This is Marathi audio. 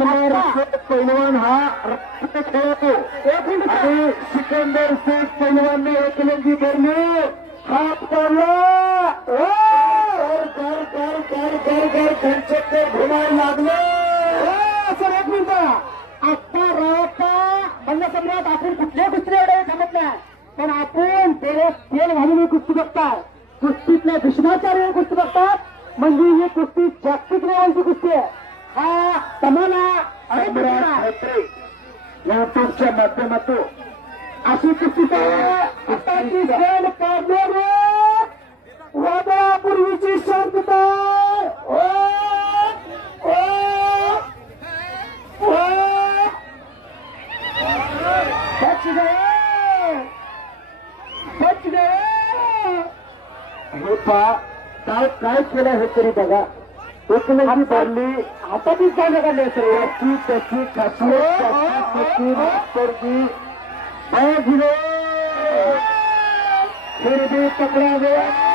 पैलवान हा खेळतो आणि सिकंदर शेख पैलवानने एकलंगी भरली हात काढला कर कर कर कर कर खर्च घुमायला लागले. सर एक मिनिट आत्ता राहता बंद सम्राट आपण कुठल्या कुस्तीला एवढे थांबत नाही पण आपण तेल घालून कुस्ती बघतात कुस्तीतल्या भीष्माचार्य कुस्ती बघतात म्हणजे ही कुस्ती जागतिक लेवलची कुस्ती आहे. हा तुम्हाला युट्यूबच्या माध्यमातून अशी कुस्ती आताची सेल काढणार वादळापूर्वीची शांतता बच गए बच गए. हे पा काय केलं हे तरी बघा. एकलंगी भरली हातातच जागा काढले सर त्याची त्याची खासियत त्याची मास्तरची फिर भी पकड़ा गया.